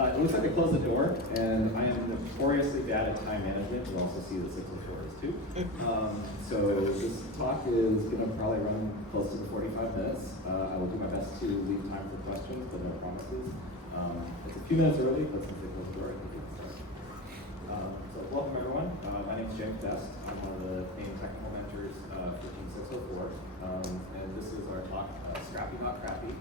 It looks like I closed the door, and I am notoriously bad at time management. You'll also see the 604 is too. So this talk is going to probably run close to the 45 minutes. I will do my best to leave time for questions, but no promises. It's a few minutes early, but since they closed the door, I think we can start. So welcome everyone. My name is James Best. I'm one of the main technical mentors for Team 604. And this is our talk, Scrappy Not Crappy.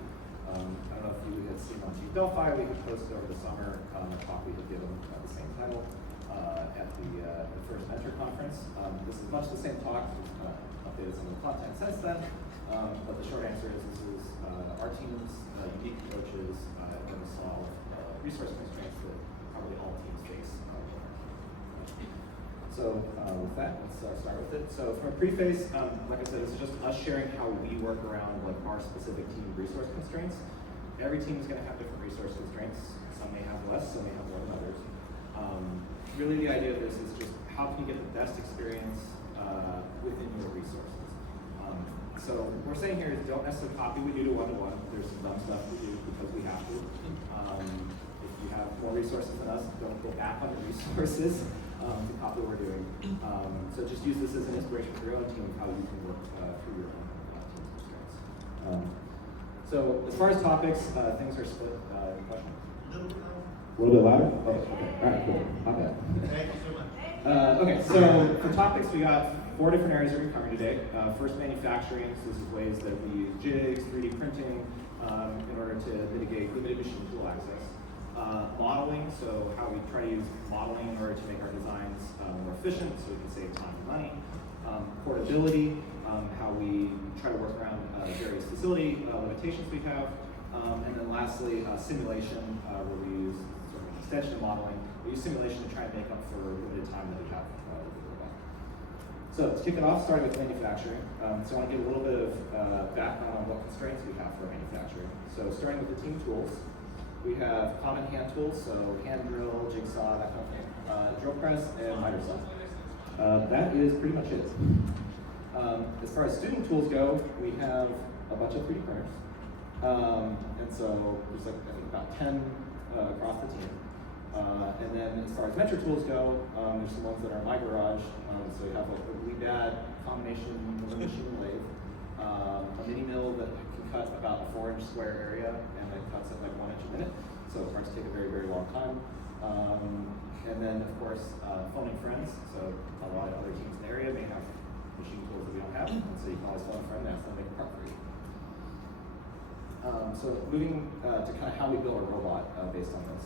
I don't know if you had seen on Team Delphi, we had posted over the summer a talk we had given the same title at the first Mentor Conference. This is much the same talk, just updated some of the content since then, but the short answer is this is our team's unique approaches going to solve resource constraints that probably all teams face. So with that, let's start with it. So from a preface, like I said, this is just us sharing how we work around like our specific team resource constraints. Every team is going to have different resource constraints. Some may have less, some may have more than others. Really the idea of this is just how can you get the best experience within your resources. So what we're saying here is don't necessarily copy what we do to one-to-one. There's some dumb stuff we do because we have to. If you have more resources than us, don't go back on your resources. To copy what we're doing. So just use this as an inspiration for your own team of how you can work through your own team's constraints. So as far as topics, things are split. Question? A little bit louder? Oh, okay. All right, cool. Not bad. Thank you so much. Okay, so for topics, we got 4 different areas that we're covering today. First, manufacturing. So this is ways that we use jigs, 3D printing in order to mitigate limited machine tool access. Modeling, so how we try to use modeling in order to make our designs more efficient so we can save time and money. Portability, how we try to work around various facility limitations we have. And then lastly, simulation, where we use sort of an extension of modeling. We use simulation to try and make up for limited time that we have with the robot. So let's kick it off, starting with manufacturing. So I want to give a little bit of background on what constraints we have for manufacturing. So starting with the team tools. We have common hand tools, so hand drill, jigsaw, that kind of thing, drill press, and miter saw. That is pretty much it. As far as student tools go, we have a bunch of 3D printers. And so there's like, I think about 10 across the team. And then as far as mentor tools go, there's some ones that are in my garage. So you have like a really bad combination of a machine lathe, a mini mill that can cut about a 4-inch square area, and it cuts at like 1 inch a minute. So parts take a very, very long time. And then of course, phoning friends. So a lot of other teams in the area may have machine tools that we don't have, and so you can always phone a friend and ask them to make a part for you. So moving to kind of how we build a robot based on this.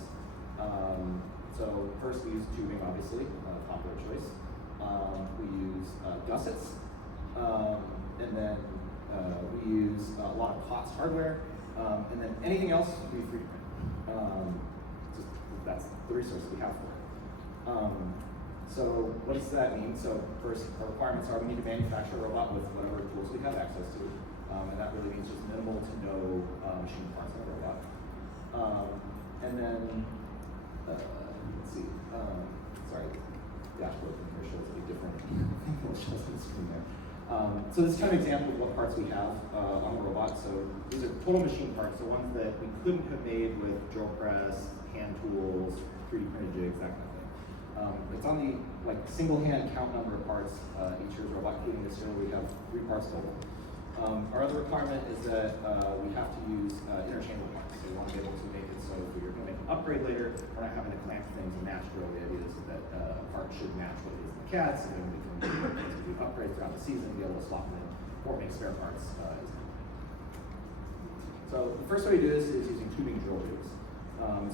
So first we use tubing, obviously, popular choice. We use gussets, and then we use a lot of COTS hardware, and then anything else we 3D print. That's the resource we have for it. So what does that mean? So first, our requirements are we need to manufacture a robot with whatever tools we have access to, and that really means just minimal to no machine parts on a robot. And then, let's see, sorry, dashboard from here shows a different shows on the screen there. So this is kind of an example of what parts we have on the robot. So these are total machine parts, the ones that we couldn't have made with drill press, hand tools, 3D printed jigs, that kind of thing. It's on the single hand count number of parts each year's robot, including this year we have 3 parts total. Our other requirement is that we have to use interchangeable parts. So we want to be able to make it so if we're going to make an upgrade later, we're not having to clamp things and match drill. The idea is that a part should match what it is in the CAD, so then we can do upgrades throughout the season and be able to swap them in or make spare parts as needed. So the first way we do this is using tubing drill jigs.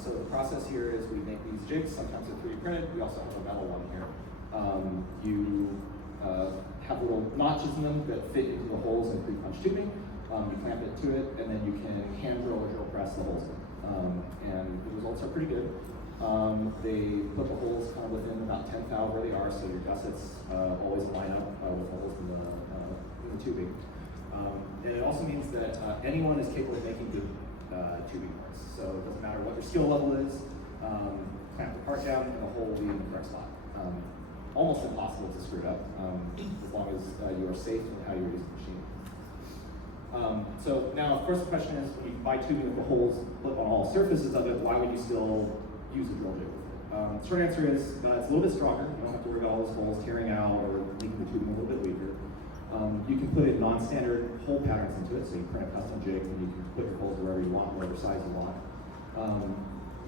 So the process here is we make these jigs, sometimes they're 3D printed. We also have a metal one here. You have little notches in them that fit into the holes in pre-punched tubing. You clamp it to it, and then you can hand drill or drill press the holes in. And the results are pretty good. They put the holes kind of within about 10th thou where they are, so your gussets always line up with holes in the tubing. And it also means that anyone is capable of making good tubing parts. So it doesn't matter what your skill level is, clamp the part down and the hole will be in the correct spot. Almost impossible to screw it up, as long as you are safe in how you're using the machine. So now, of course, the question is, when you buy tubing with the holes on all surfaces of it, why would you still use a drill jig with it? Short answer is, it's a little bit stronger. You don't have to worry about all those holes tearing out or making the tubing a little bit weaker. You can put in non-standard hole patterns into it, so you print a custom jig and you can put your holes wherever you want, whatever size you want.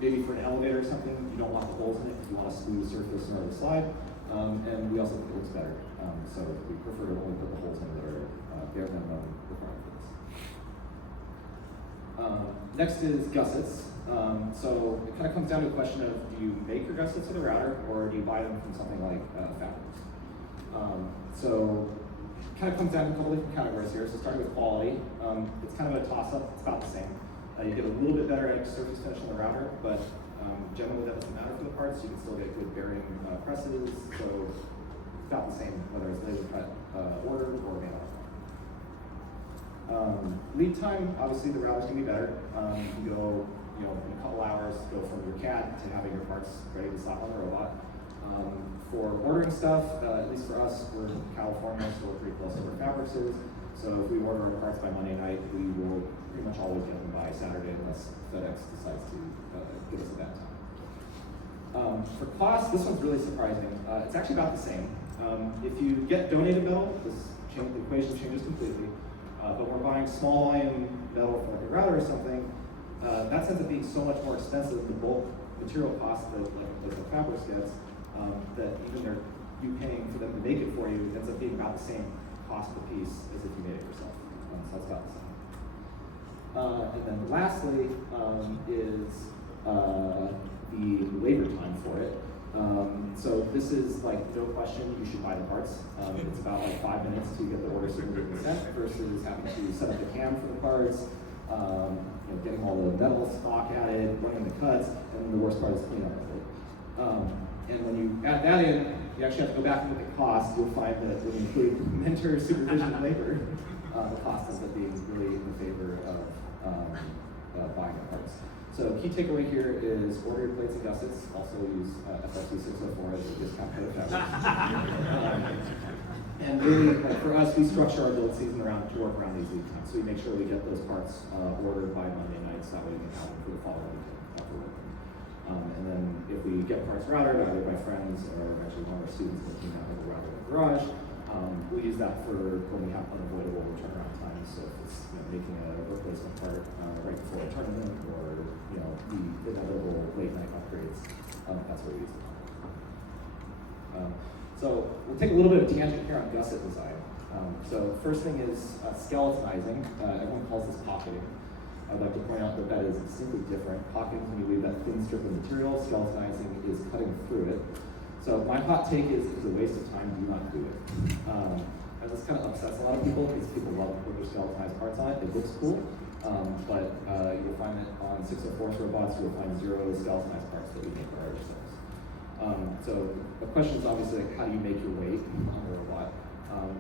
Maybe for an elevator or something, you don't want the holes in it because you want a smooth surface in order to slide. And we also think it looks better. So we prefer to only put the holes in that are bare minimum required for this. Next is gussets. So it kind of comes down to a question of, do you make your gussets at a router or do you buy them from something like Fabrics? So it kind of comes down to a couple different categories here. So starting with quality, it's kind of a toss-up. It's about the same. You get a little bit better edge surface finish on the router, but generally that doesn't matter for the parts. You can still get good bearing presses, so it's about the same whether it's laser cut ordered or manual. Lead time, obviously the routers can be better. You can go, in a couple hours, go from your CAD to having your parts ready to slap on the robot. For ordering stuff, at least for us, we're in California, so we're pretty close to where Fabrics is. So if we order our parts by Monday night, we will pretty much always get them by Saturday unless FedEx decides to give us a bad time. For cost, this one's really surprising. It's actually about the same. If you get donated metal, the equation changes completely. But we're buying small volume metal for like a router or something, that ends up being so much more expensive than the bulk material cost that the Fabrics gets, that even you paying for them to make it for you ends up being about the same cost per piece as if you made it yourself. So that's about the same. And then lastly is the labor time for it. So this is like no question, you should buy the parts. It's about like 5 minutes to get the order submitted and sent versus having to set up the cam for the parts, getting all the metal stock added, running the cuts, and the worst part is cleanup of it. And when you add that in, you actually have to go back and look at cost. You'll find that when you include mentor supervision and labor, the cost ends up being really in favor of buying the parts. So key takeaway here is order your plates and gussets. Also use FRC604 as a discount code. And really, for us, we structure our build season to work around these lead times. So we make sure we get those parts ordered by Monday nights. That way we can have them for the following weekend after work. And then if we get parts routed, either by friends or actually one of our students in the team have a router in the garage, we use that for when we have unavoidable turnaround times. So if it's making a replacement part right before a tournament, or the inevitable late night upgrades, that's what we use it for. So we'll take a little bit of a tangent here on gusset design. So first thing is skeletonizing. Everyone calls this pocketing. I'd like to point out that that is distinctly different. Pocketing is when you leave that thin strip of material. Skeletonizing is cutting through it. So my hot take is it's a waste of time. Do not do it. And this kind of upsets a lot of people because people love to put their skeletonized parts on it. It looks cool, but you'll find that on 604 robots, you'll find 0 skeletonized parts that we make for ourselves. So the question is obviously how do you make your weight on the robot?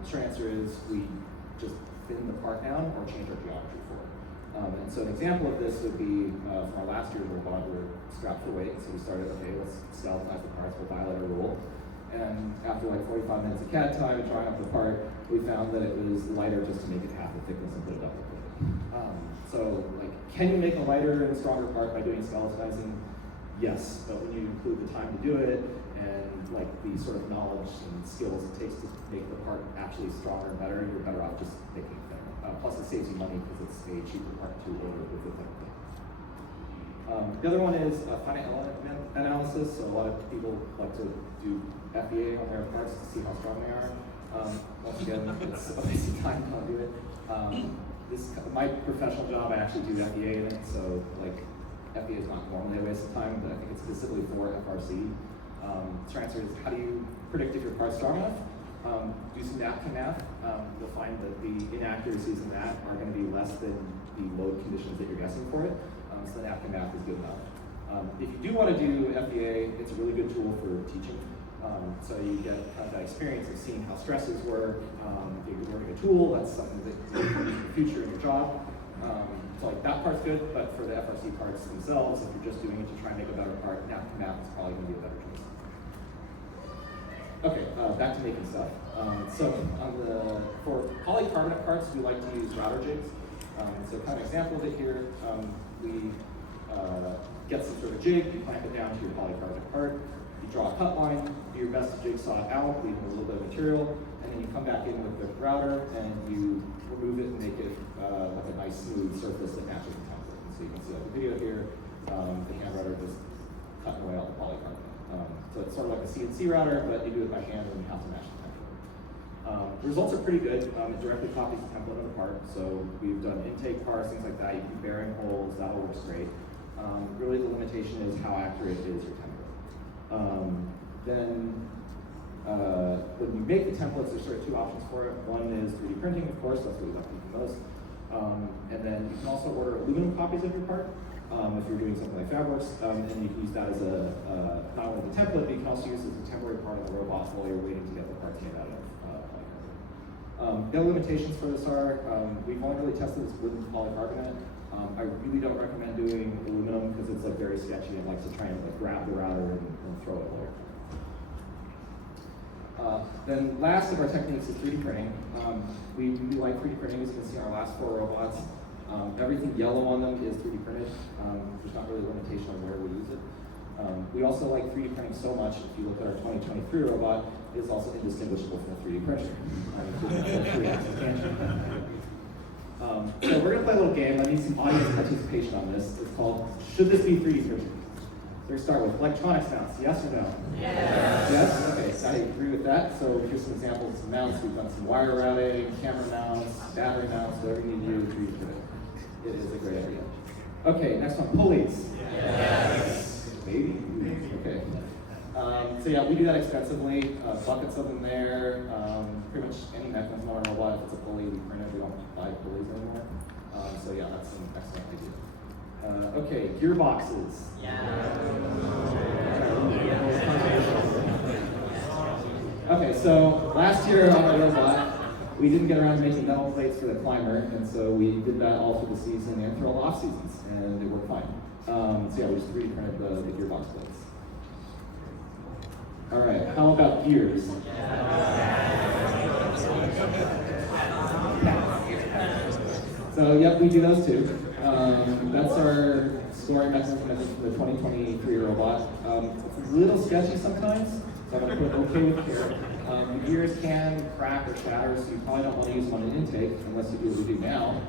Short answer is we just thin the part down or change our geometry for it. And so an example of this would be from our last year's robot, we were strapped for weight, so we started, okay, let's skeletonize the parts, we'll violate our rule. And after like 45 minutes of CAD time and trying up the part, we found that it was lighter just to make it half the thickness and put it up the plate. So like, can you make a lighter and stronger part by doing skeletonizing? Yes, but when you include the time to do it and like the sort of knowledge and skills it takes to make the part actually stronger and better, you're better off just making it thinner. Plus it saves you money because it's a cheaper part to order with the thinner thing. The other one is finite element analysis. So a lot of people like to do FEA on their parts to see how strong they are. Once again, it's a waste of time, don't do it. My professional job, I actually do FEA in it, so like FEA is not normally a waste of time, but I think it's specifically for FRC. Short answer is, how do you predict if your part's strong enough? Do some napkin math. You'll find that the inaccuracies in that are going to be less than the load conditions that you're guessing for it. So the napkin math is good enough. If you do want to do FEA, it's a really good tool for teaching. So you get kind of that experience of seeing how stresses work. If you're learning a tool, that's something that you can use in the future in your job. So like that part's good, but for the FRC parts themselves, if you're just doing it to try and make a better part, napkin math is probably going to be a better choice. Okay, back to making stuff. So for polycarbonate parts, we like to use router jigs. So kind of example of it here, we get some sort of jig, you clamp it down to your polycarbonate part, you draw a cut line, do your best to jigsaw it out, leaving a little bit of material, and then you come back in with the router and you remove it and make it like a nice smooth surface that matches the template. And so you can see like the video here, the hand router just cutting away all the polycarbonate. So it's sort of like a CNC router, but you do it by hand and you have to match the template. The results are pretty good. It directly copies the template of the part. So we've done intake parts, things like that. You can bearing holes, that all works great. Really the limitation is how accurate is your template. When you make the templates, there's sort of two options for it. One is 3D printing, of course, that's what we like to use the most. And then you can also order aluminum copies of your part. If you're doing something like FabWorks, and you can use that as not only the template, but you can also use it as a temporary part of the robot while you're waiting to get the parts made out of polycarbonate. The other limitations for this are, we've only really tested this with polycarbonate. I really don't recommend doing aluminum because it's like very sketchy and likes to try and like grab the router and throw it away. Then last of our techniques is 3D printing. We like 3D printing, as you can see on our last 4 robots. Everything yellow on them is 3D printed. There's not really a limitation on where we use it. We also like 3D printing so much, if you look at our 2023 robot, it is also indistinguishable from a 3D printer. So we're going to play a little game. I need some audience participation on this. It's called, should this be 3D printed? So we start with electronics mounts, yes or no? Yes. Yes? Okay, so I agree with that. So here's some examples of some mounts. We've done some wire routing, camera mounts, battery mounts, whatever you need to do to 3D print it. It is a great idea. Okay, next one, pulleys. Yes. Maybe? Okay. So yeah, we do that extensively. Buckets of them there. Pretty much any mechanism on a robot, if it's a pulley, we print it. We don't buy pulleys anymore. So yeah, that's an excellent idea. Okay, gearboxes. Okay, so last year on our robot, we didn't get around to making metal plates for the climber, and so we did that all through the season and through all the off seasons, and it worked fine. So yeah, we just 3D printed the gearbox plates. All right, how about gears? So yep, we do those too. That's our scoring mechanism for the 2023 robot. It's a little sketchy sometimes, so I'm going to put okay with care. The gears can crack or shatter, so you probably don't want to use them on an intake unless you do what we do now,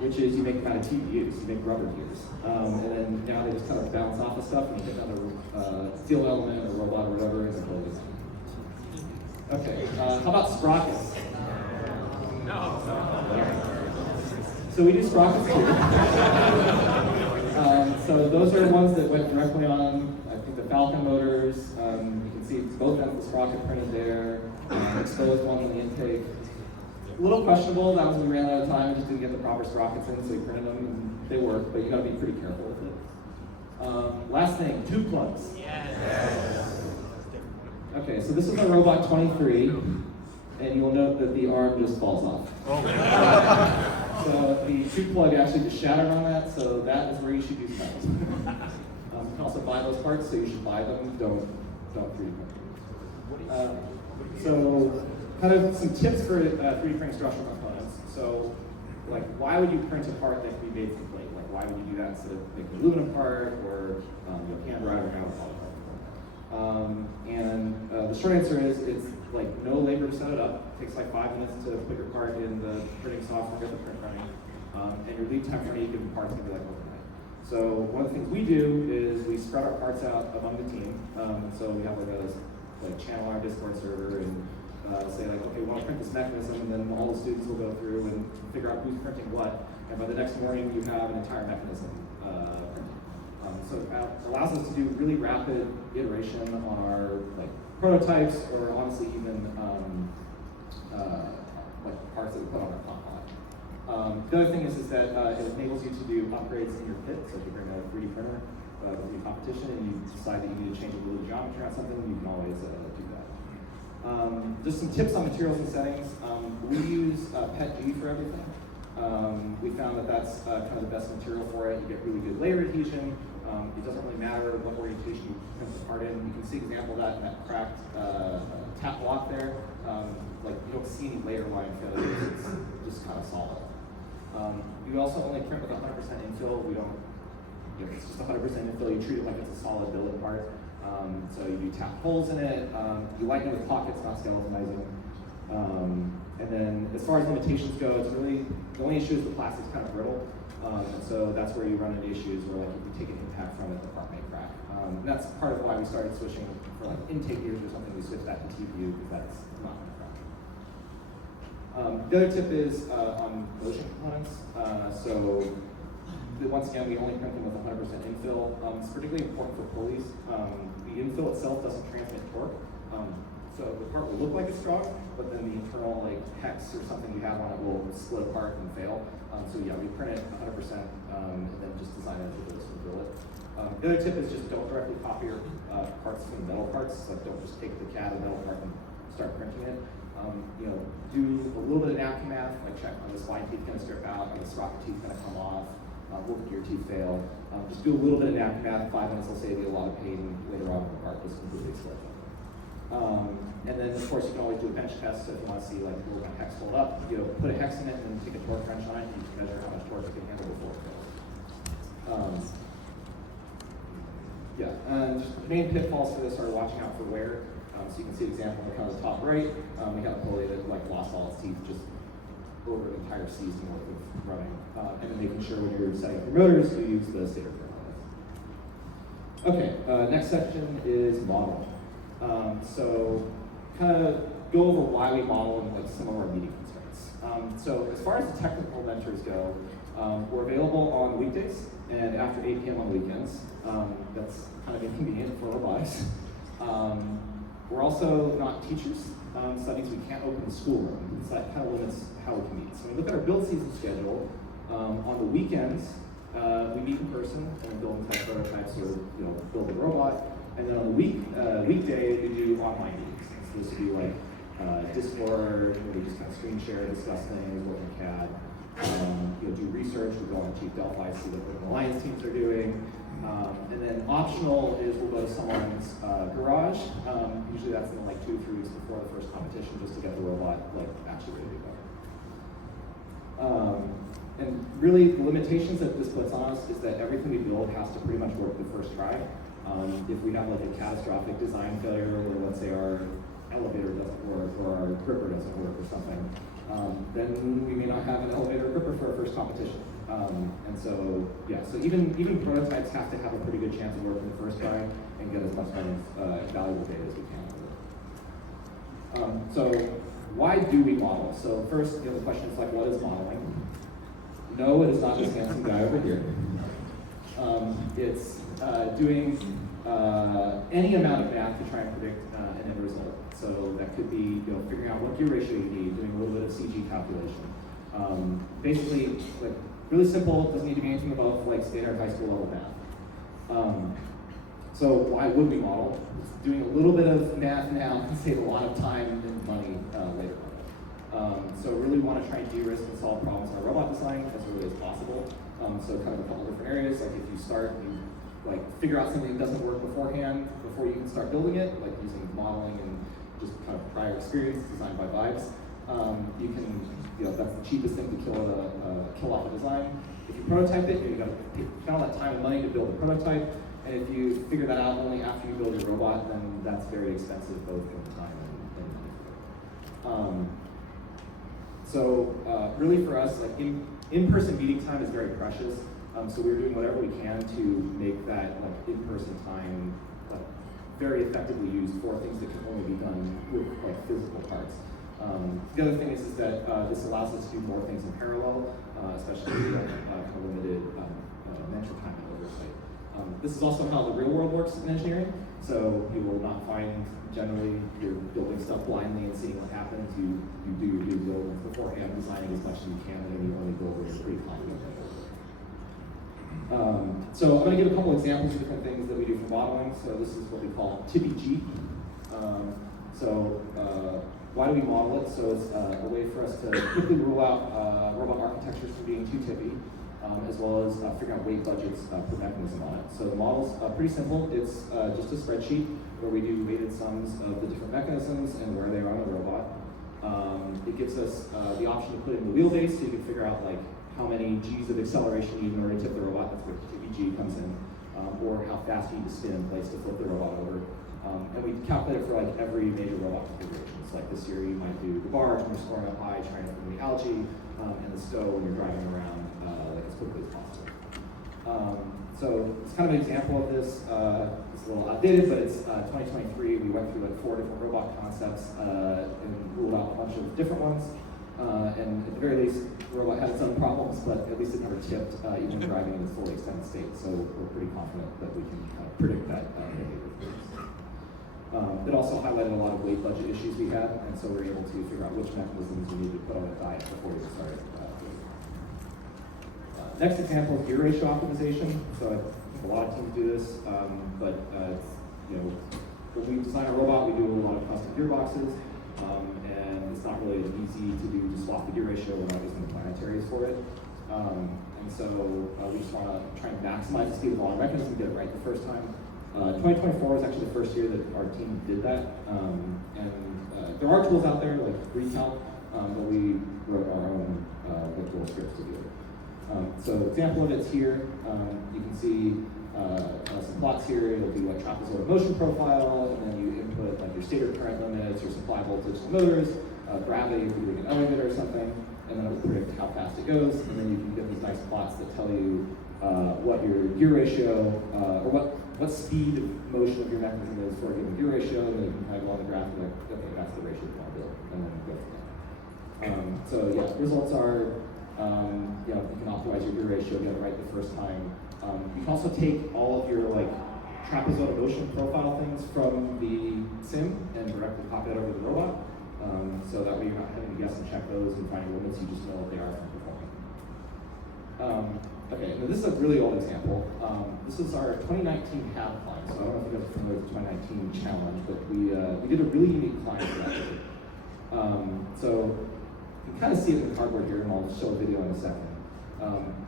which is you make them out of TPUs, you make rubber gears. And then now they just kind of bounce off of stuff and you get another steel element or robot or whatever and they're closed. Okay, how about sprockets? No. So we do sprockets too. So those are the ones that went directly on, I think, the Falcon motors. You can see it's both ends of the sprocket printed there. Exposed ones on the intake. A little questionable, that was when we ran out of time, we just didn't get the proper sprockets in, so we printed them and they work, but you gotta be pretty careful with it. Last thing, tube plugs. Yes. Okay, so this is our robot 23, and you'll note that the arm just falls off. So the tube plug actually just shattered on that, so that is where you should use metals. You can also buy those parts, so you should buy them, don't 3D print. So kind of some tips for 3D printing structural components. So like, why would you print a part that can be made from plate? Like, why would you do that instead of making an aluminum part or hand drive or now the short answer is it's like no labor to set it up. It takes like 5 minutes to put your part in the printing software, get the print running, and your lead time for any given part's gonna be like overnight. So one of the things we do is we spread our parts out among the team. So we have like a channel on our Discord server and say like, okay, we want to print this mechanism, and then all the students will go through and figure out who's printing what, and by the next morning you have an entire mechanism printed. So it allows us to do really rapid iteration on our prototypes, or honestly even parts that we put on our comp line. The other thing is that it enables you to do upgrades in your kit. So if you bring a 3D printer to your competition and you decide that you need to change a little geometry on something, you can always do that. Just some tips on materials and settings. We use PETG for everything. We found that that's kind of the best material for it. You get really good layer adhesion. It doesn't really matter what orientation you print the part in. You can see an example of that in that cracked tap block there. Like you don't see any layer line failures, it's just kind of solid. We also only print with 100% infill. We don't, it's just 100% infill. You treat it like it's a solid billet part. So you do tap holes in it. You lighten it with pockets, not skeletonizing. And then as far as limitations go, it's really, the only issue is the plastic's kind of brittle. And so that's where you run into issues where like if you take an impact from it, the part may crack. And that's part of why we started switching for like intake gears or something, we switched that to TPU because that's not going to crack. The other tip is on motion components. Once again, we only print them with 100% infill. It's particularly important for pulleys. The infill itself doesn't transmit torque. So the part will look like it's strong, but then the internal like hex or something you have on it will split apart and fail. So yeah, we print it 100% and then just design it to this and build it. The other tip is just don't directly copy your parts from the metal parts. Like don't just take the CAD of the metal part and start printing it. Do a little bit of napkin math, like check on the spline teeth going to strip out, are the sprocket teeth going to come off, will the gear teeth fail. Just do a little bit of napkin math. 5 minutes will save you a lot of pain later on when the part just completely splits. And then of course you can always do a bench test. So if you want to see like will my hex hold up, put a hex in it and then take a torque wrench on it. You can measure how much torque you can handle before it fails. And the main pitfalls for this are watching out for wear. So you can see an example on kind of the top right. We have a pulley that like lost all its teeth just over an entire season worth of running. And then making sure when you're setting up your motors, you use the stator thermometers. Okay, next section is modeling. So kind of go over why we model and like some of our meeting constraints. So as far as the technical mentors go, we're available on weekdays and after 8 p.m. on weekends. That's kind of inconvenient for robotics. We're also not teachers, so that means we can't open the schoolroom. So that kind of limits how we can meet. So when we look at our build season schedule, on the weekends, we meet in person and we build entire prototypes or build a robot. And then on the weekday, we do online meetings. So this would be like Discord, where we just kind of screen share, discuss things, work in CAD. Do research, we go on Chief Delphi, see what the alliance teams are doing. And then optional is we'll go to someone's garage. Usually that's in like 2 or 3 weeks before the first competition, just to get the robot like actually ready to go. And really, the limitations that this puts on us is that everything we build has to pretty much work the first try. If we have like a catastrophic design failure, where let's say our elevator doesn't work or our gripper doesn't work or something, then we may not have an elevator gripper for our first competition. And so, yeah, so even prototypes have to have a pretty good chance of working the first try and get as much valuable data as we can. So why do we model? So first, the question is like, what is modeling? No, it is not this handsome guy over here. It's doing any amount of math to try and predict an end result. So that could be figuring out what gear ratio you need, doing a little bit of CG calculation. Basically, like really simple, doesn't need to be anything above like standard high school level math. So why would we model? Doing a little bit of math now can save a lot of time and money later on. So really want to try and de-risk and solve problems in our robot design as early as possible. So kind of a couple different areas, like if you start, you like figure out something that doesn't work beforehand before you can start building it, like using modeling and just kind of prior experience designed by vibes. You can, that's the cheapest thing to kill off a design. If you prototype it, you've got to spend all that time and money to build a prototype. And if you figure that out only after you build your robot, then that's very expensive, both in time and money. So really for us, like in-person meeting time is very precious. So we're doing whatever we can to make that like in-person time like very effectively used for things that can only be done with like physical parts. The other thing is that this allows us to do more things in parallel, especially kind of limited mentor time and oversight. This is also how the real world works in engineering. So you will not find generally you're building stuff blindly and seeing what happens. You do your due diligence beforehand, designing as much as you can, and then you only build what you're pretty confident in. So I'm going to give a couple examples of different things that we do for modeling. So this is what we call tippy G. Why do we model it? So it's a way for us to quickly rule out robot architectures from being too tippy. as well as figuring out weight budgets per mechanism on it. So the model's pretty simple. It's just a spreadsheet where we do weighted sums of the different mechanisms and where they are on the robot. It gives us the option to put in the wheelbase, so you can figure out like how many G's of acceleration you need in order to tip the robot. That's where TBG comes in, or how fast you need to spin in place to flip the robot over. And we calculate it for like every major robot configuration. So like this year you might do the barge when you're scoring up high, trying to open the algae, and the stow when you're driving around like as quickly as possible. So it's kind of an example of this. It's a little outdated, but it's 2023. We went through like 4 different robot concepts and ruled out a bunch of different ones. And at the very least, the robot had its own problems, but at least it never tipped, even driving in its fully extended state. So we're pretty confident that we can kind of predict that behavior. It also highlighted a lot of weight budget issues we had, and so we were able to figure out which mechanisms we need to put on the diet before we started. Next example is gear ratio optimization. So I think a lot of teams do this, but when we design a robot, we do a lot of custom gearboxes, and it's not really as easy to do to swap the gear ratio when not using the planetaries for it. And so we just want to try and maximize the speed of all our mechanisms, get it right the first time. 2024 is actually the first year that our team did that, and there are tools out there like Recount, but we wrote our own virtual scripts to do it. So example of it's here. You can see some plots here. It'll be like trapezoidal motion profile, and then you input like your stator current limits, your supply voltage to motors, gravity if you're doing an elevator or something, and then it'll predict how fast it goes, and then you can get these nice plots that tell you what your gear ratio, or what speed of motion of your mechanism is for a given gear ratio, and then you can kind of go on the graph and like, okay, that's the ratio you want to build, and then go from there. So yeah, results are, you can optimize your gear ratio, get it right the first time. You can also take all of your like trapezoidal motion profile things from the sim and directly copy it over to the robot. So that way you're not having to guess and check those and find limits, you just know what they are from performing. Okay, now this is a really old example. This is our 2019 HAB climb. So I don't know if you guys are familiar with the 2019 challenge, but we did a really unique climb for that year. So you can kind of see it in the cardboard here, and I'll show a video in a second.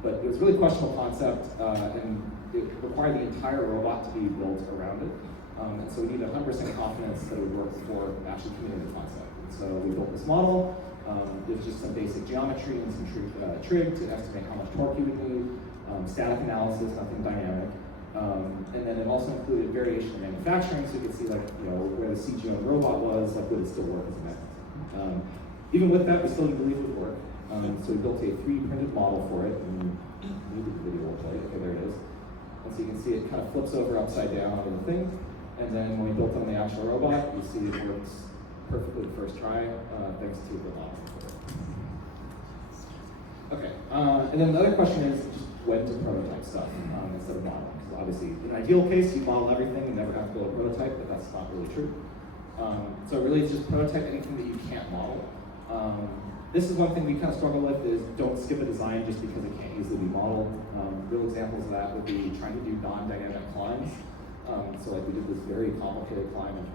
But it was a really questionable concept, and it required the entire robot to be built around it. And so we needed 100% confidence that it would work before actually committing the concept. And so we built this model. There's just some basic geometry and some trig to estimate how much torque you would need, static analysis, nothing dynamic. And then it also included variation in manufacturing, so you could see like, where the CGO robot was, like would it still work as a mechanism. Even with that, we still didn't believe it would work. So we built a 3D printed model for it, and maybe the video will play. Okay, there it is. And so you can see it kind of flips over upside down onto the thing. And then when we built on the actual robot, you see it works perfectly the first try, thanks to the model. Okay, and then the other question is just when to prototype stuff instead of modeling. Because obviously, in an ideal case, you model everything and never have to build a prototype, but that's not really true. So really, it's just prototype anything that you can't model. This is one thing we kind of struggle with is don't skip a design just because it can't easily be modeled. Real examples of that would be trying to do non-dynamic climbs. So like we did this very complicated climb in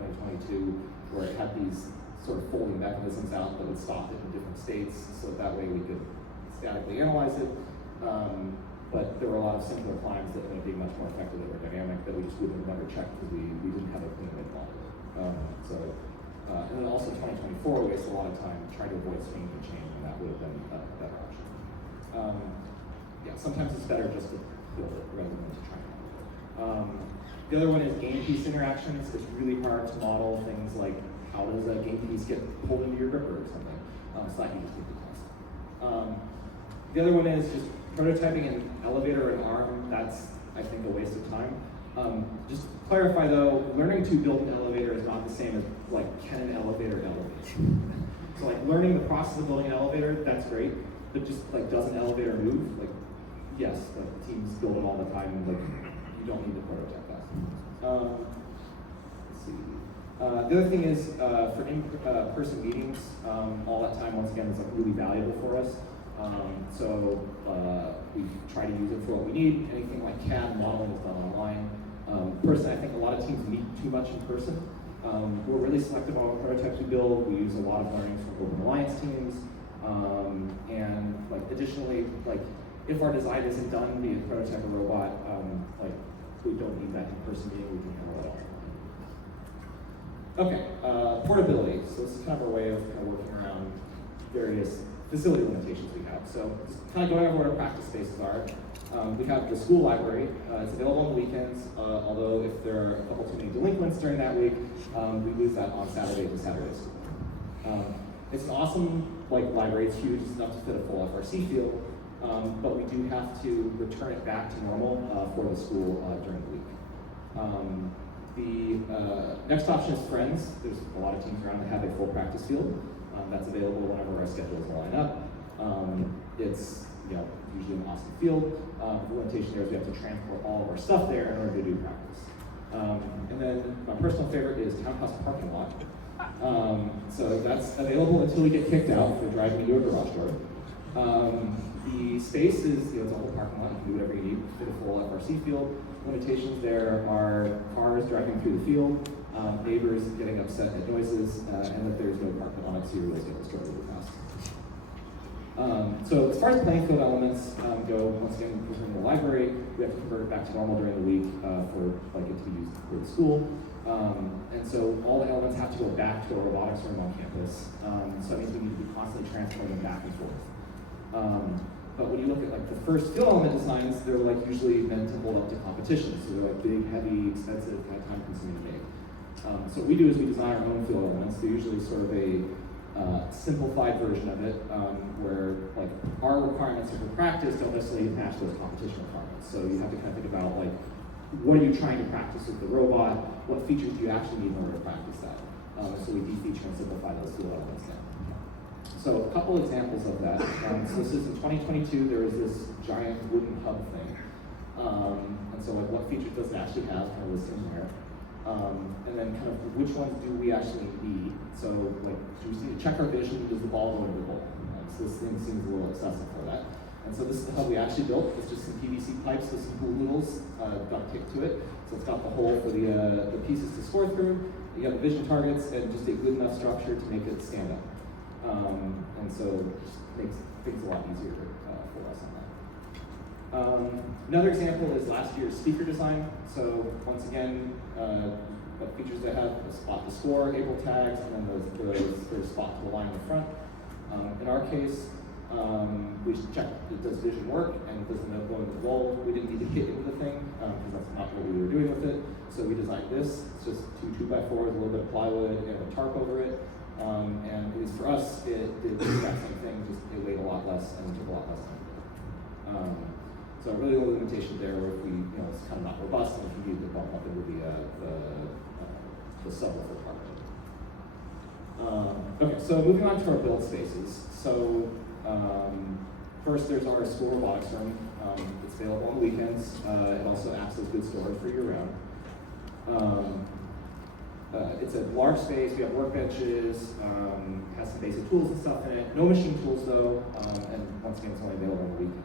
2022 where it had these sort of folding mechanisms out that would stop it in different states, so that way we could statically analyze it. But there were a lot of simpler climbs that ended up being much more effective that were dynamic that we just wouldn't have never checked because we didn't have a clean way to model it. And then also 2024, we wasted a lot of time trying to avoid swing and change, and that would have been a better option. Yeah, sometimes it's better just to build it rather than to try and model it. The other one is game piece interactions. It's really hard to model things like how does a game piece get pulled into your gripper or something. So that you just need to test. The other one is just prototyping an elevator or an arm. That's, I think, a waste of time. Just to clarify though, learning to build an elevator is not the same as like, can an elevator elevate? So like learning the process of building an elevator, that's great, but just like, does an elevator move? Like, yes, like teams build it all the time, and like, you don't need to prototype that. Let's see. The other thing is for in-person meetings, all that time, once again, is like really valuable for us. So we try to use it for what we need. Anything like CAD modeling is done online. Personally, I think a lot of teams meet too much in person. We're really selective on what prototypes we build. We use a lot of learnings from Open Alliance teams. And like additionally, like if our design isn't done, be it prototype or robot, like we don't need that in-person meeting, we can handle it all. Okay, portability. So this is kind of our way of working around various facility limitations we have. So just kind of going over what our practice spaces are. We have the school library. It's available on the weekends, although if there are a couple too many delinquents during that week, we lose that on Saturday to Saturday school. It's an awesome library. It's huge. It's enough to fit a full FRC field, but we do have to return it back to normal for the school during the week. The next option is Friends. There's a lot of teams around that have a full practice field. That's available whenever our schedules line up. It's usually an awesome field. The limitation there is we have to transport all of our stuff there in order to do practice. And then my personal favorite is Townhouse Parking Lot. So that's available until we get kicked out for driving into a garage door. The space is, it's a whole parking lot. You can do whatever you need to fit a full FRC field. Limitations there are cars driving through the field, neighbors getting upset at noises, and that there's no parking on it, so your wheels get destroyed really fast. So as far as playing field elements go, once again, within the library, we have to convert it back to normal during the week for it to be used for the school. And so all the elements have to go back to a robotics room on campus. So that means we need to be constantly transporting them back and forth. But when you look at the first field element designs, they're usually meant to hold up to competition. So they're big, heavy, expensive, kind of time-consuming to make. So what we do is we design our own field elements. They're usually sort of a simplified version of it, where our requirements for practice don't necessarily match those competition requirements. So you have to kind of think about what are you trying to practice with the robot? What features do you actually need in order to practice that? So we defeature and simplify those field elements now. So a couple examples of that. So this is in 2022, there was this giant wooden hub thing. And so what features does it actually have, kind of listed in there. And then kind of which ones do we actually need? So do we need to check our vision? Does the ball go into the bowl? So this thing seems a little excessive for that. And so this is the hub we actually built. It's just some PVC pipes with some pool noodles duct taped to it. So it's got the hole for the pieces to score through. You have the vision targets and just a good enough structure to make it stand up. And so it just makes things a lot easier for us on that. Another example is last year's speaker design. So once again, what features they have: a spot to score, able tags, and then there's spot to align in the front. In our case, we checked does vision work and does it end up going to the wall. We didn't need to hit into the thing because that's not what we were doing with it. So we designed this. It's just two 2x4s, a little bit of plywood, and a tarp over it. And at least for us, it did the exact same thing, just it weighed a lot less and took a lot less time. So really the only limitation there, where if it's kind of not robust, and if you need to bump up into the subwoofer part of it. Okay, so moving on to our build spaces. So first there's our school robotics room. It's available on the weekends. It also acts as good storage for year-round. It's a large space. We have workbenches, has some basic tools and stuff in it. No machine tools though, and once again, it's only available on the weekends.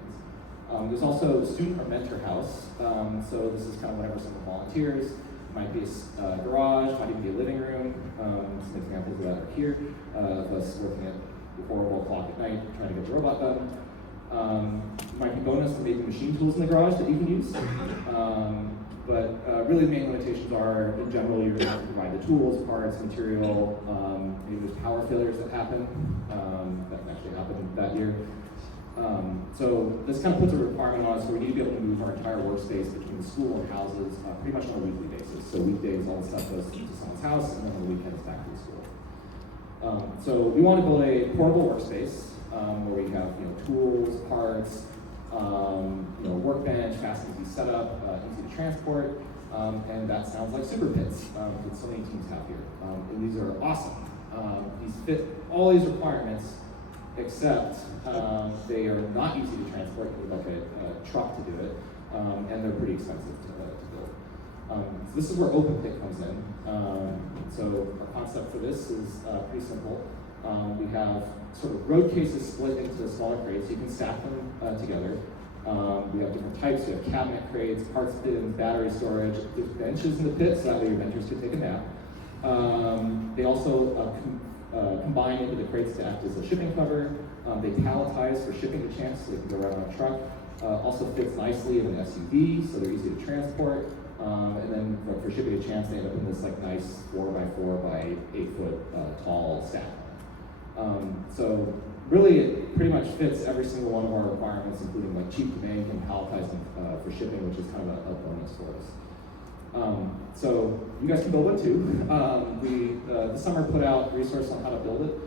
There's also student or mentor house. So this is kind of whenever someone volunteers. It might be a garage, might even be a living room. Some examples of that are here. Of us working at 4 o'clock at night trying to get the robot done. Might be bonus to making machine tools in the garage that you can use. But really the main limitations are, in general, you're going to have to provide the tools, parts, material. Maybe there's power failures that happen. That actually happened that year. So this kind of puts a requirement on us where we need to be able to move our entire workspace between the school and houses pretty much on a weekly basis. So weekdays, all the stuff goes to someone's house, and then on the weekends back to the school. So we want to build a portable workspace where we have tools, parts, workbench, fast and easy setup, easy to transport, and that sounds like super pits that so many teams have here. And these are awesome. These fit all these requirements, except they are not easy to transport. You need a truck to do it, and they're pretty expensive to build. So this is where OpenPit comes in. So our concept for this is pretty simple. We have sort of road cases split into smaller crates. You can stack them together. We have different types. We have cabinet crates, parts bins, battery storage. There's benches in the pit, so that way your vendors can take a nap. They also combine into the crates to act as a shipping cover. They palletize for shipping to chance, so they can go right on a truck. Also fits nicely in an SUV, so they're easy to transport. And then for shipping a chance, they end up in this like nice 4x4 by 8 foot tall stack. So really, it pretty much fits every single one of our requirements, including like cheap to make and palletizing for shipping, which is kind of a bonus for us. So you guys can build one too. We this summer put out resources on how to build it.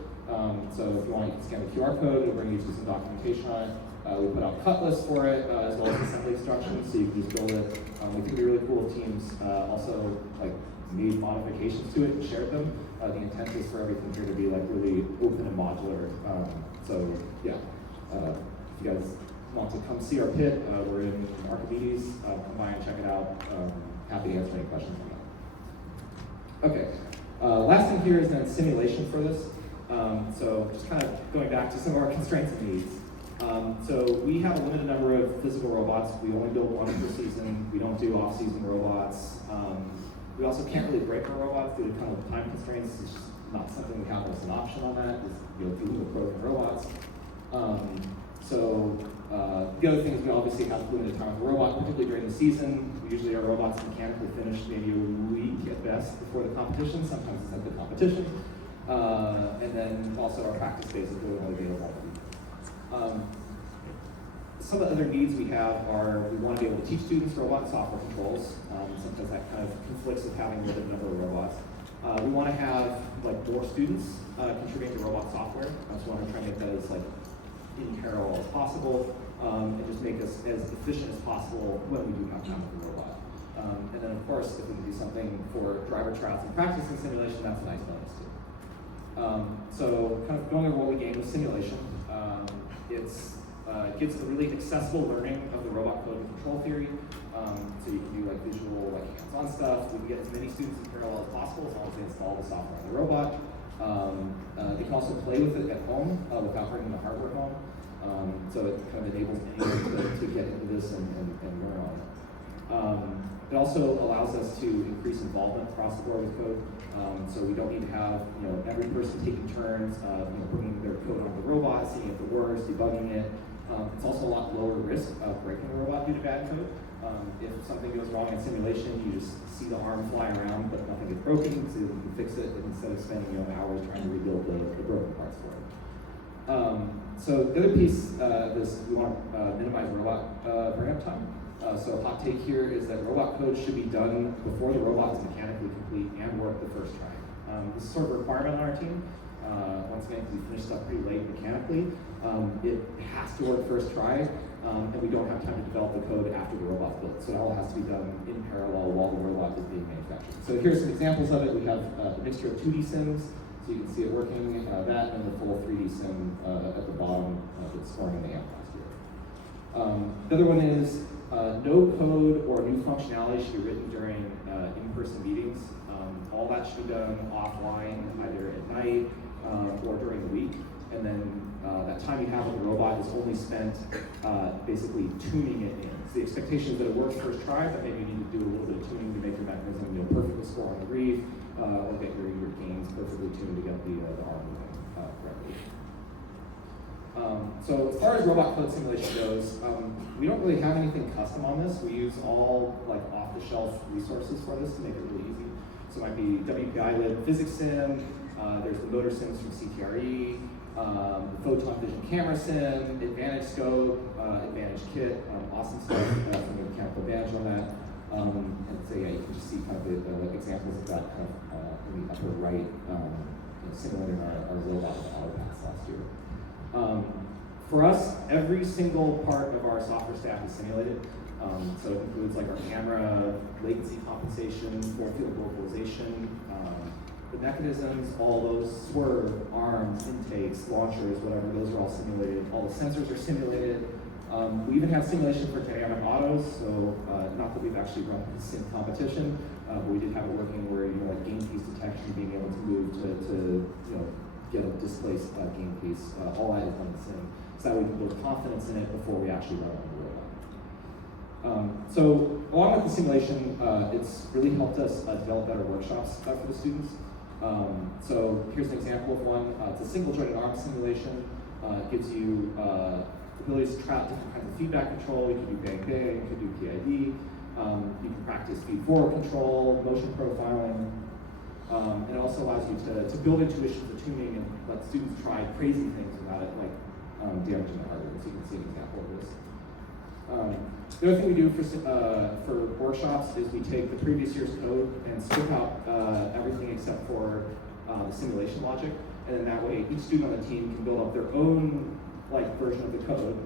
So if you want, you can scan the QR code. It'll bring you to some documentation on it. We put out cut lists for it, as well as assembly instructions, so you can just build it. We think it'd be really cool if teams also like made modifications to it and shared them. The intent is for everything here to be like really open and modular. So yeah, if you guys want to come see our pit, we're in Archimedes. Come by and check it out. Happy to answer any questions on that. Okay, last thing here is then simulation for this. So just kind of going back to some of our constraints and needs. So we have a limited number of physical robots. We only build one per season. We don't do off-season robots. We also can't really break our robots due to kind of time constraints. It's just not something we have as an option on that. Is dealing with broken robots. The other thing is we obviously have limited time with the robot, particularly during the season. Usually our robots mechanically finish maybe a week at best before the competition. Sometimes it's at the competition. And then also our practice days are really only available. Some of the other needs we have are we want to be able to teach students robot and software controls. Sometimes that kind of conflicts with having a limited number of robots. We want to have like more students contributing to robot software. So we want to try and make that as like in parallel as possible, and just make us as efficient as possible when we do have time with the robot. And then of course, if we can do something for driver trials and practice and simulation, that's a nice bonus too. So kind of going over what we gain with simulation, it gives a really accessible learning of the robot code and control theory. So you can do like visual, like hands-on stuff. We can get as many students in parallel as possible as long as they install the software on the robot. They can also play with it at home without bringing the hardware home. So it kind of enables anyone to get into this and learn on it. It also allows us to increase involvement across the board with code. So we don't need to have every person taking turns, bringing their code on the robot, seeing if it works, debugging it. It's also a lot lower risk of breaking the robot due to bad code. If something goes wrong in simulation, you just see the arm fly around, but nothing gets broken, so you can fix it instead of spending hours trying to rebuild the broken parts for it. So the other piece is we want to minimize robot bring-up time. So a hot take here is that robot code should be done before the robot is mechanically complete and work the first try. This is sort of a requirement on our team. Once again, because we finished stuff pretty late mechanically, it has to work first try, and we don't have time to develop the code after the robot's built. So it all has to be done in parallel while the robot is being manufactured. So here's some examples of it. We have a mixture of 2D sims, so you can see it working, that, and the full 3D sim at the bottom that's scoring the amp last year. The other one is no code or new functionality should be written during in-person meetings. All that should be done offline, either at night or during the week. And then that time you have with the robot is only spent basically tuning it in. So the expectation is that it works first try, but maybe you need to do a little bit of tuning to make your mechanism perfectly score on the reef, or get your gains perfectly tuned to get the arm moving correctly. So as far as robot code simulation goes, we don't really have anything custom on this. We use all like off-the-shelf resources for this to make it really easy. So it might be WPI-lib physics sim, there's the motor sims from CTRE, the photon vision camera sim, Advantage scope, Advantage kit, awesome stuff from the mechanical advantage on that. And so yeah, you can just see kind of the examples of that kind of in the upper right, simulating our robot with AutoPass last year. For us, every single part of our software stack is simulated. So it includes like our camera, latency compensation, force field localization, the mechanisms, all those swerve, arms, intakes, launchers, whatever, those are all simulated. All the sensors are simulated. We even have simulation for dynamic autos, so not that we've actually run a sim competition, but we did have it working where like game piece detection, being able to move to get a displaced game piece, all that is on the sim, so that we can build confidence in it before we actually run it on the robot. So along with the simulation, it's really helped us develop better workshops for the students. So here's an example of one. It's a single jointed arm simulation. It gives you abilities to try out different kinds of feedback control. We can do bang bang, we can do PID. You can practice feed forward control, motion profiling. And it also allows you to build intuition for tuning and let students try crazy things without it like damaging the hardware. So you can see an example of this. The other thing we do for workshops is we take the previous year's code and strip out everything except for the simulation logic, and then that way each student on the team can build up their own version of the code,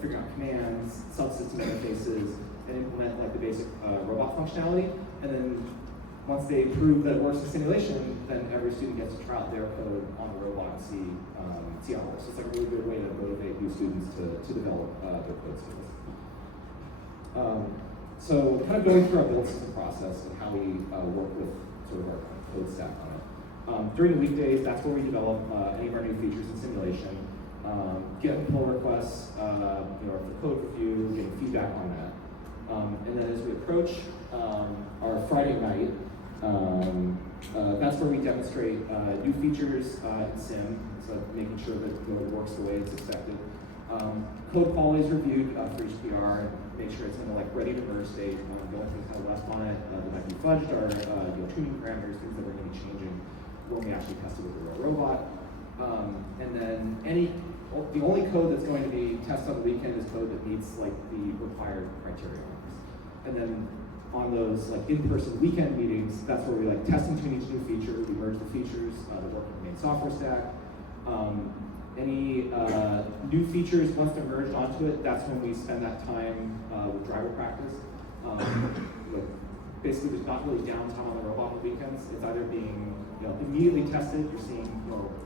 figuring out commands, subsystem interfaces, and implement the basic robot functionality. And then once they prove that it works in simulation, then every student gets to try out their code on the robot and see how it works. So it's a really good way to motivate new students to develop their code skills. So kind of going through our build system process and how we work with sort of our code stack on it. During the weekdays, that's where we develop any of our new features in simulation, get pull requests, the code review, getting feedback on that. And then as we approach our Friday night, that's where we demonstrate new features in Sim, so making sure that it works the way it's expected. Code quality is reviewed for each PR, and make sure it's in the ready to merge state. The only things kind of left on it that might be fudged are tuning parameters, things that we're going to be changing when we actually test it with the real robot. And then the only code that's going to be tested on the weekend is code that meets the required criteria. And then on those in-person weekend meetings, that's where we test and tune each new feature. We merge the features that work with the main software stack. Any new features, once they're merged onto it, that's when we spend that time with driver practice. Basically, there's not really downtime on the robot on the weekends. It's either being immediately tested. You're seeing,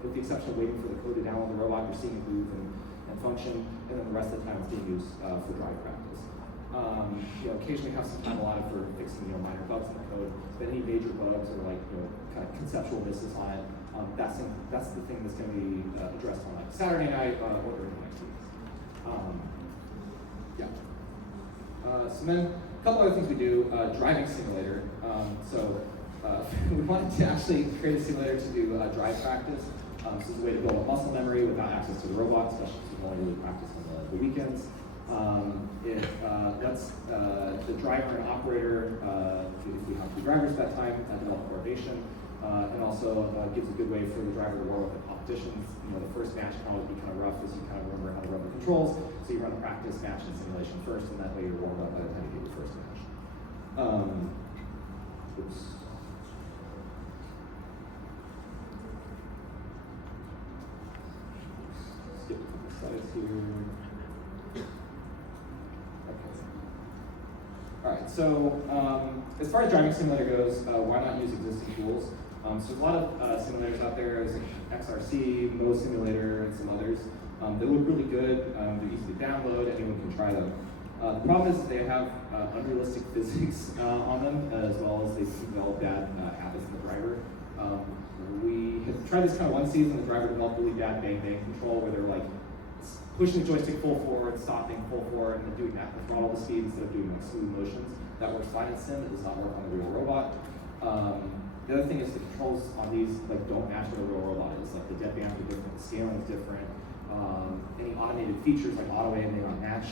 with the exception of waiting for the code to download the robot, you're seeing it move and function, and then the rest of the time it's being used for drive practice. Occasionally have some time allotted for fixing minor bugs in the code, but any major bugs or kind of conceptual misses on it, that's the thing that's going to be addressed on Saturday night or during the next week. So then a couple other things we do, driving simulator. We wanted to actually create a simulator to do drive practice. This is a way to build a muscle memory without access to the robot, especially if you only really practice on the weekends. It lets the driver and operator, if we have two drivers at that time, develop coordination, and also gives a good way for the driver to work with the competitions. The first match can always be kind of rough as you kind of remember how to run the controls, so you run a practice match and simulation first, and that way you're warmed up by the time you get your first match. Oops. Skip a couple slides here. Alright, so as far as driving simulator goes, why not use existing tools? So there's a lot of simulators out there. There's FRC, Mo Simulator, and some others. They look really good. They're easy to download. Anyone can try them. The problem is that they have unrealistic physics on them, as well as they develop bad habits in the driver. We had tried this kind of one season. The driver developed really bad bang-bang control, where they're pushing the joystick full forward, stopping full forward, and then doing that with throttle speed instead of doing smooth motions. That works fine in Sim. It does not work on the real robot. The other thing is the controls on these don't match what a real robot is. The deadbands are different, the scaling is different. Any automated features like auto aim may not match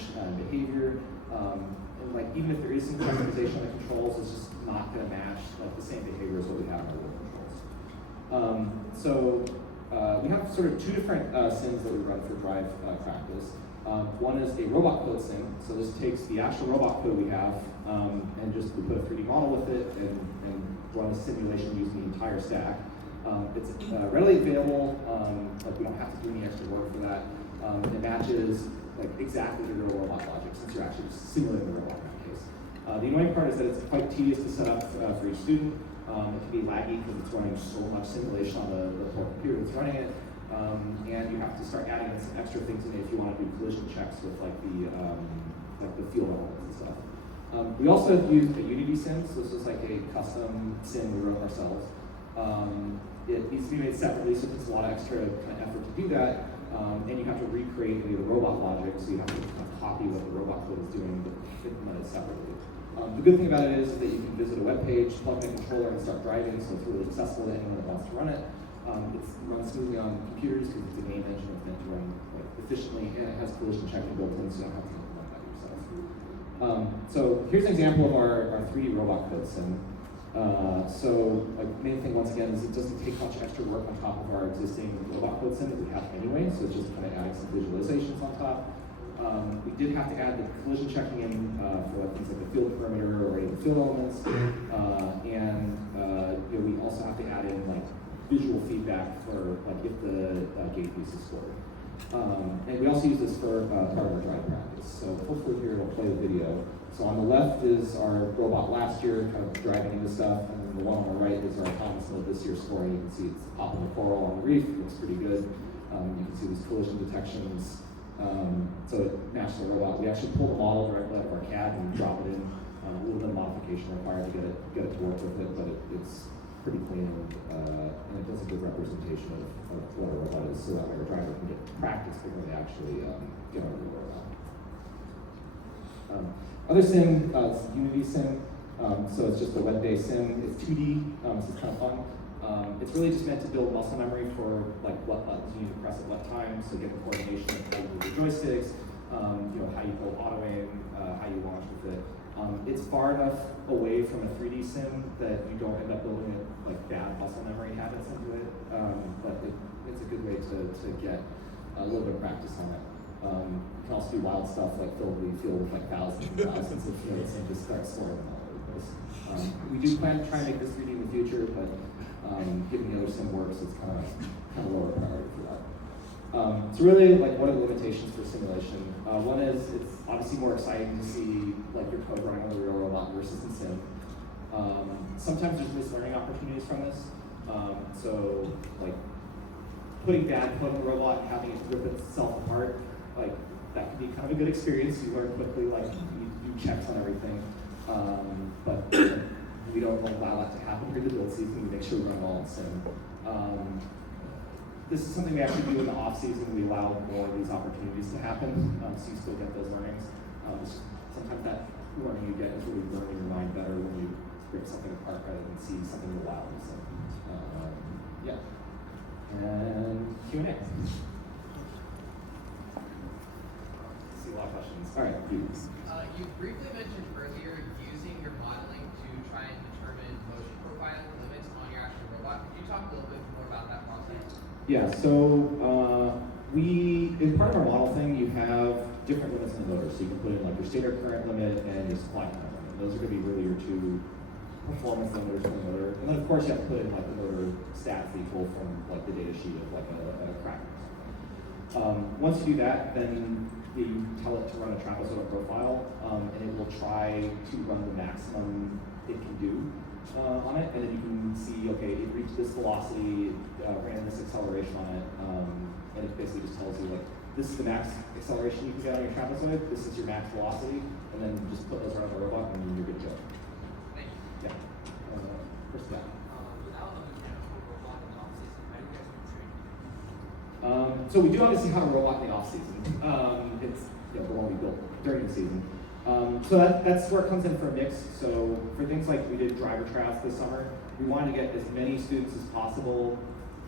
behavior. And even if there is some customization on the controls, it's just not going to match the same behavior as what we have in our real controls. We have sort of two different sims that we run for drive practice. One is a robot code sim. So this takes the actual robot code we have and just we put a 3D model with it and run a simulation using the entire stack. It's readily available. We don't have to do any extra work for that. It matches exactly the real robot logic since you're actually just simulating the robot in that case. The annoying part is that it's quite tedious to set up for each student. It can be laggy because it's running so much simulation on the computer that's running it. And you have to start adding in some extra things in it if you want to do collision checks with the field elements and stuff. We also have used a Unity sim, so this is a custom sim we wrote ourselves. It needs to be made separately, so it takes a lot of extra kind of effort to do that. And you have to recreate the robot logic, so you have to kind of copy what the robot code is doing, but implement it separately. The good thing about it is that you can visit a web page, plug in a controller, and start driving, so it's really accessible to anyone that wants to run it. It runs smoothly on computers because it's a game engine that's meant to run efficiently, and it has collision checking built in, so you don't have to implement that yourself. So here's an example of our 3D robot code sim. So main thing once again is it doesn't take much extra work on top of our existing robot code sim that we have anyway, so it's just kind of adding some visualizations on top. We did have to add the collision checking in for things like the field perimeter or any field elements, and we also have to add in visual feedback for if the gate piece is scored. And we also use this for part of our drive practice. So hopefully here it'll play the video. So on the left is our robot last year kind of driving into stuff, and then the one on the right is our autonomous mode this year scoring. You can see it's popping the coral on the reef. It looks pretty good. You can see these collision detections. So it matched the robot. We actually pulled the model directly out of our CAD and drop it in. A little bit of modification required to get it to work with it, but it's pretty clean and it does a good representation of what a robot is, so that way our driver can get practice before they actually get on the robot. Other sim is Unity sim. So it's just a web-based sim. It's 2D, so it's kind of fun. It's really just meant to build muscle memory for what buttons you need to press at what time, so get the coordination of how you move your joysticks, how you go auto aim, how you launch with it. It's far enough away from a 3D sim that you don't end up building bad muscle memory habits into it, but it's a good way to get a little bit of practice on it. You can also do wild stuff like fill the field with thousands and thousands of fields and just start scoring them all over the place. We do plan to try and make this 3D in the future, but given the other sim works, it's kind of lower priority for that. So really, what are the limitations for simulation? One is it's obviously more exciting to see your code running on the real robot versus in sim. Sometimes there's mislearning opportunities from this. So putting bad code on the robot and having it rip itself apart, that can be kind of a good experience. You learn quickly, you do checks on everything. But we don't allow that to happen during the build season. We make sure we run it all in sim. This is something we actually do in the off season. We allow more of these opportunities to happen, so you still get those learnings. Sometimes that learning you get is really learning your mind better when you rip something apart rather than see something wild. So, yeah. And Q&A. See a lot of questions. All right, please. You briefly mentioned earlier using your modeling to try and determine motion profile limits on your actual robot. Could you talk a little bit more about that process? Yeah, so in part of our model thing, you have different limits in the motor. So you can put in your stator current limit and your supply current limit. Those are going to be really your two performance limiters for the motor. And then of course you have to put in the motor stats equal from the data sheet of a cracker or something. Once you do that, then you tell it to run a trapezoidal profile, and it will try to run the maximum it can do on it, and then you can see, okay, it reached this velocity, ran this acceleration on it, and it basically just tells you this is the max acceleration you can get on your trapezoid, this is your max velocity, and then you just put those right on the robot and you're good to go. Thank you. Yeah. First that. Without a mechanical robot in the off-season, how do you guys do training? So we do obviously have a robot in the off-season. It's the one we built during the season. So that's where it comes in for a mix. So for things like we did driver trials this summer, we wanted to get as many students as possible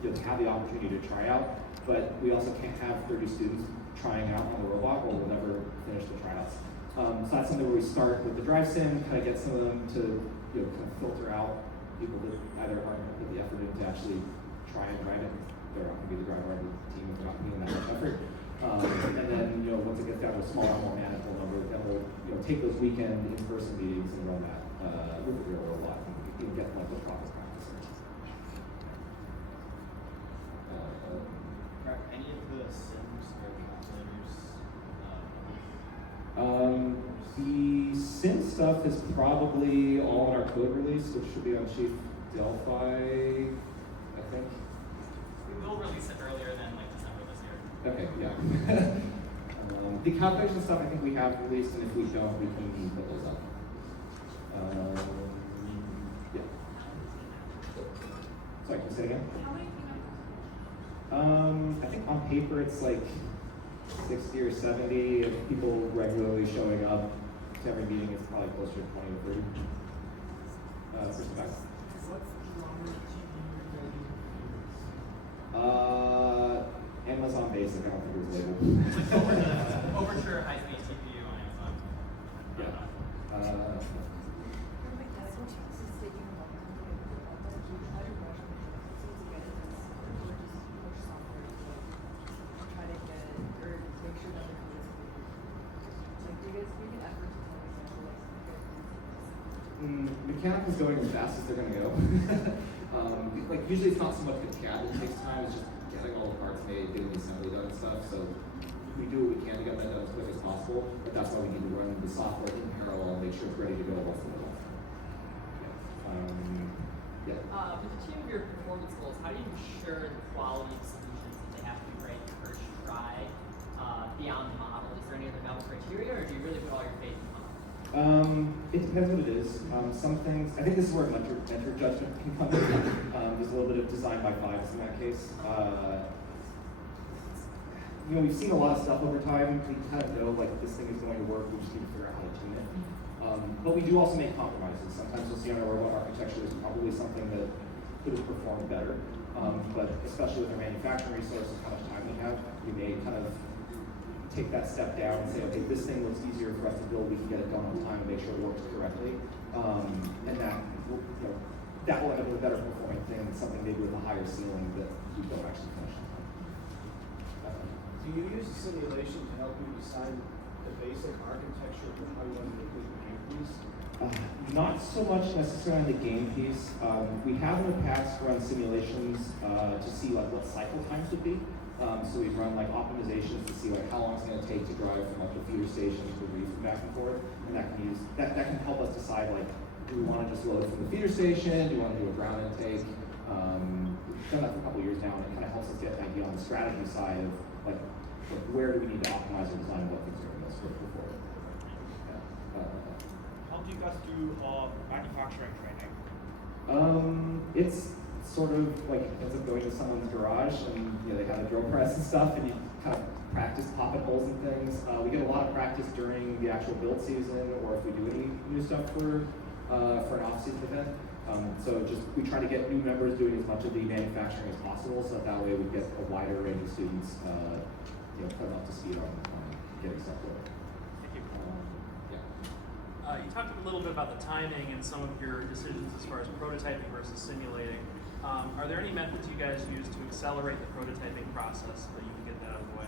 to have the opportunity to try out, but we also can't have 30 students trying out on the robot or we'll never finish the tryouts. So that's something where we start with the drive sim, kind of get some of them to kind of filter out people that either aren't going to put the effort in to actually try and drive it. They're not going to be the driver of the team if they're not putting in that much effort. And then once it gets down to a smaller, more manageable number, then we'll take those weekend in-person meetings and run that with the real robot and get the proper practice. Are any of the sims or calculators? The sim stuff is probably all in our code release, which should be on Chief Delphi, I think. We will release it earlier than December this year. Okay, yeah. The calculation stuff I think we have released, and if we don't, we can put those up. Yeah. Sorry, can you say again? I think on paper it's 60 or 70. If people regularly showing up to every meeting, it's probably closer to 20 or 30. What's the longer GPU you're mechanical's going as fast as they're going to go. Like usually it's not so much the CAD that takes time, it's just getting all the parts made, getting the assembly done and stuff. So we do what we can to get that done as quick as possible, but that's why we need to run the software in parallel and make sure it's ready to go once in a while. Yeah. With achieving your performance goals, how do you ensure the quality of solutions that they have to be ready the first try beyond the model? Is there any other novel criteria, or do you really put all your faith in the model? It depends what it is. Some things, I think this is where mentor judgment can come in. There's a little bit of design by vibes in that case. You know, we've seen a lot of stuff over time. We kind of know like this thing is going to work. We just need to figure out how to tune it. But we do also make compromises. Sometimes you'll see on our robot architecture there's probably something that could have performed better. But especially with our manufacturing resources, how much time we have, we may kind of take that step down and say, okay, this thing looks easier for us to build. We can get it done on time and make sure it works correctly. And that will, you know, that will end up with a better performing thing than something maybe with a higher ceiling that we don't actually finish. Do you use a simulation to help you decide the basic architecture for how you want to complete the game piece? Not so much necessarily on the game piece. We have in the past run simulations to see like what cycle times would be. So we'd run like optimizations to see like how long it's going to take to drive from like the feeder station to the reef and back and forth, and that can help us decide like, do we want to just load from the feeder station? Do we want to do a ground intake? We've done that for a couple of years now, and it kind of helps us get an idea on the strategy side of like where do we need to optimize our design, what things are going to most critical for it. How do you guys do manufacturing training? It's sort of like ends up going to someone's garage and you know they have a drill press and stuff, and you kind of practice popping holes and things. We get a lot of practice during the actual build season, or if we do any new stuff for an off-season event. So we try to get new members doing as much of the manufacturing as possible, so that way we get a wider range of students, you know, put them up to speed on getting stuff going. Thank you. Yeah. You talked a little bit about the timing and some of your decisions as far as prototyping versus simulating. Are there any methods you guys use to accelerate the prototyping process so that you can get that out of the way?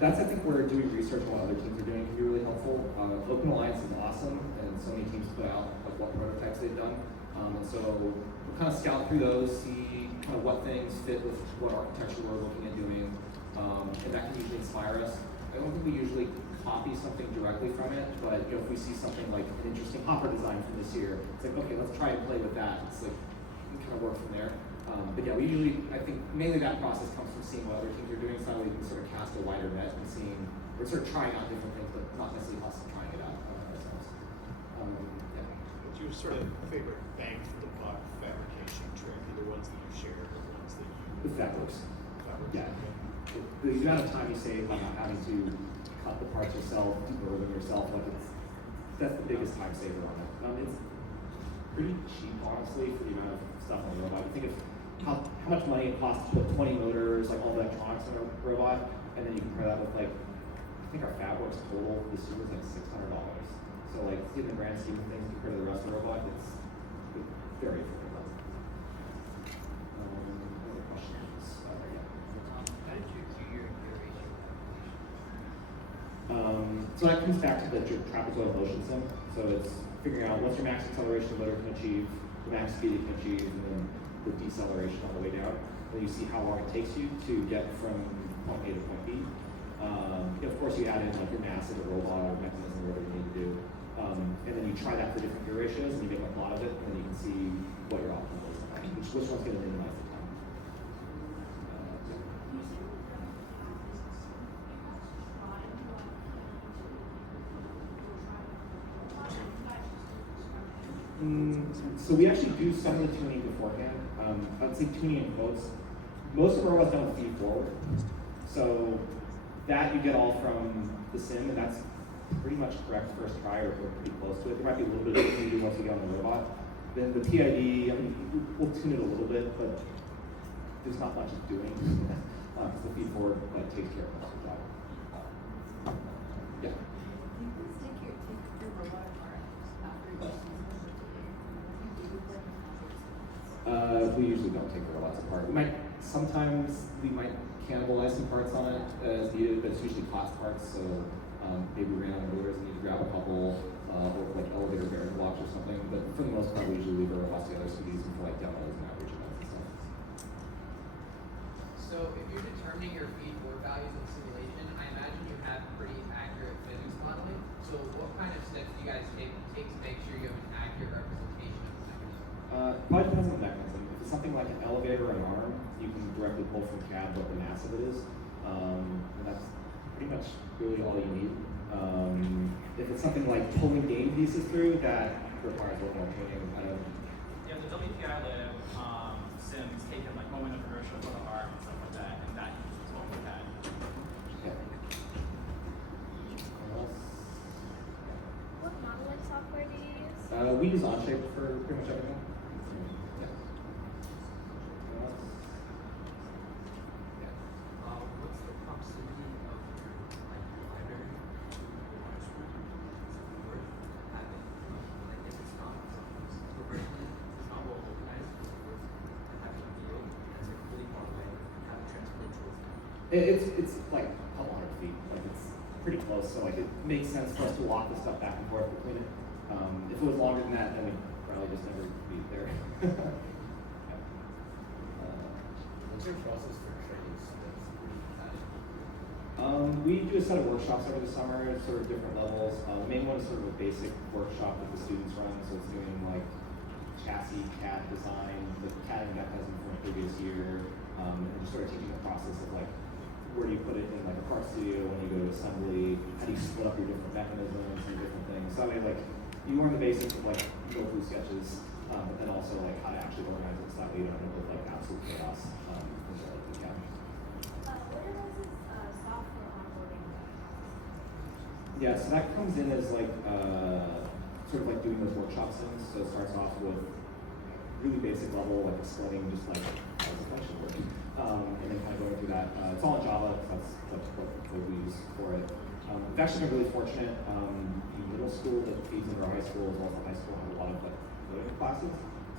That's, I think, where doing research on what other teams are doing can be really helpful. Open Alliance is awesome, and so many teams put out like what prototypes they've done. And so we'll kind of scout through those, see kind of what things fit with what architecture we're looking at doing, and that can usually inspire us. I don't think we usually copy something directly from it, but you know, if we see something like an interesting hopper design from this year, it's like, okay, let's try and play with that. It's like, we can kind of work from there. But yeah, we usually, I think mainly that process comes from seeing what other teams are doing, so that we can sort of cast a wider net and seeing, we're sort of trying out different things, but not necessarily us trying it out ourselves. Yeah. What's your sort of favorite bang for the buck fabrication trick? Either ones that you share or ones that you... If that works. Fabrics, Yeah. okay. The amount of time you save by not having to cut the parts yourself, deburr them yourself, like that's the biggest time saver on it. It's pretty cheap, honestly, for the amount of stuff on the robot. You think of how much money it costs to put 20 motors, like all the electronics in a robot, and then you compare that with like, I think our FabWorks total this year was like $600. So like in the grand scheme of things compared to the rest of the robot, it's very affordable. Other questions? Yeah. How did you do your iteration So that comes back to the trapezoidal motion sim. So it's figuring out what's your max acceleration the motor can achieve, the max speed it can achieve, and then the deceleration on the way down. And you see how long it takes you to get from point A to point B. Of course, you add in like your mass of the robot or mechanism, whatever you need to do. And then you try that for different gear ratios, and you make a plot of it, and then you can see what your optimal is, which one's going to minimize the time. So we actually do some of the tuning beforehand. I'd say tuning in quotes. Most of our robots done with feed forward. So that you get all from the sim, and that's pretty much correct first try, or we're pretty close to it. There might be a little bit of tuning once we get on the robot. Then the PID, I mean, we'll tune it a little bit, but there's not much it's doing. Because the feed forward takes care of most of the job. Yeah. We usually don't take the robots apart. Sometimes we might cannibalize some parts on it as needed, but it's usually class parts, so maybe we ran out of motors and need to grab a couple. or like elevator bearing blocks or something. But for the most part, we usually leave our robots together so we use them for like demos and average events and stuff. So if you're determining your feed forward values in simulation, I imagine you have pretty accurate physics modeling. So what kind of steps do you guys take to make sure you have an accurate representation of the mechanism? Probably depends on the mechanism. If it's something like an elevator or an arm, you can directly pull from CAD what the mass of it is. And that's pretty much really all you need. If it's something like pulling game pieces through, that requires a little more training. Yeah, the WPI lib sims taken like moment of inertia for the arc and stuff like that, and that uses well with that. Yeah. What modeling software do you use? We use Onshape for pretty much everything. Yeah. What's the proximity of your library worth having? Like if it's not proportionally, it's not well organized, it's worth having a VA that's like really far away, have a transport tool. It's like a couple hundred feet. Like it's pretty close, so like it makes sense for us to walk the stuff back and forth between it. If it was longer than that, then we'd probably just never be there. What's your process for training students? We do a set of workshops over the summer at sort of different levels. The main one is sort of a basic workshop that the students run, so it's doing like chassis CAD design, the CAD mechanism from a previous year, and just sort of teaching the process of like where do you put it in like a part studio when you go to assembly, how do you split up your different mechanisms and different things. So that way like you learn the basics of like go through sketches, but then also like how to actually organize it so that way you don't end up with like absolute chaos from the CAD. What are those software onboarding? Yeah, so that comes in as like sort of like doing those workshop things. So it starts off with really basic level, like explaining just like how the function works, and then kind of going through that. It's all in Java, because that's what we use for it. We've actually been really fortunate. The middle school that feeds into our high school, as well as the high school, have a lot of like coding classes.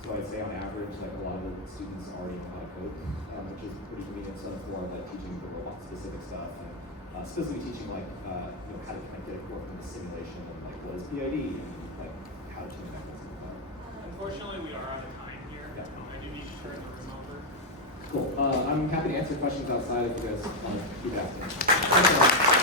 So I'd say on average, like a lot of the students already know how to code, which is pretty convenient. So it's more of like teaching the robot specific stuff, and specifically teaching like how to kind of get it work in the simulation, and like what is PID, and like how to change mechanisms. Unfortunately, we are out of time here. Yeah. I do need to turn the room over. Cool. I'm happy to answer questions outside if you guys want to keep asking.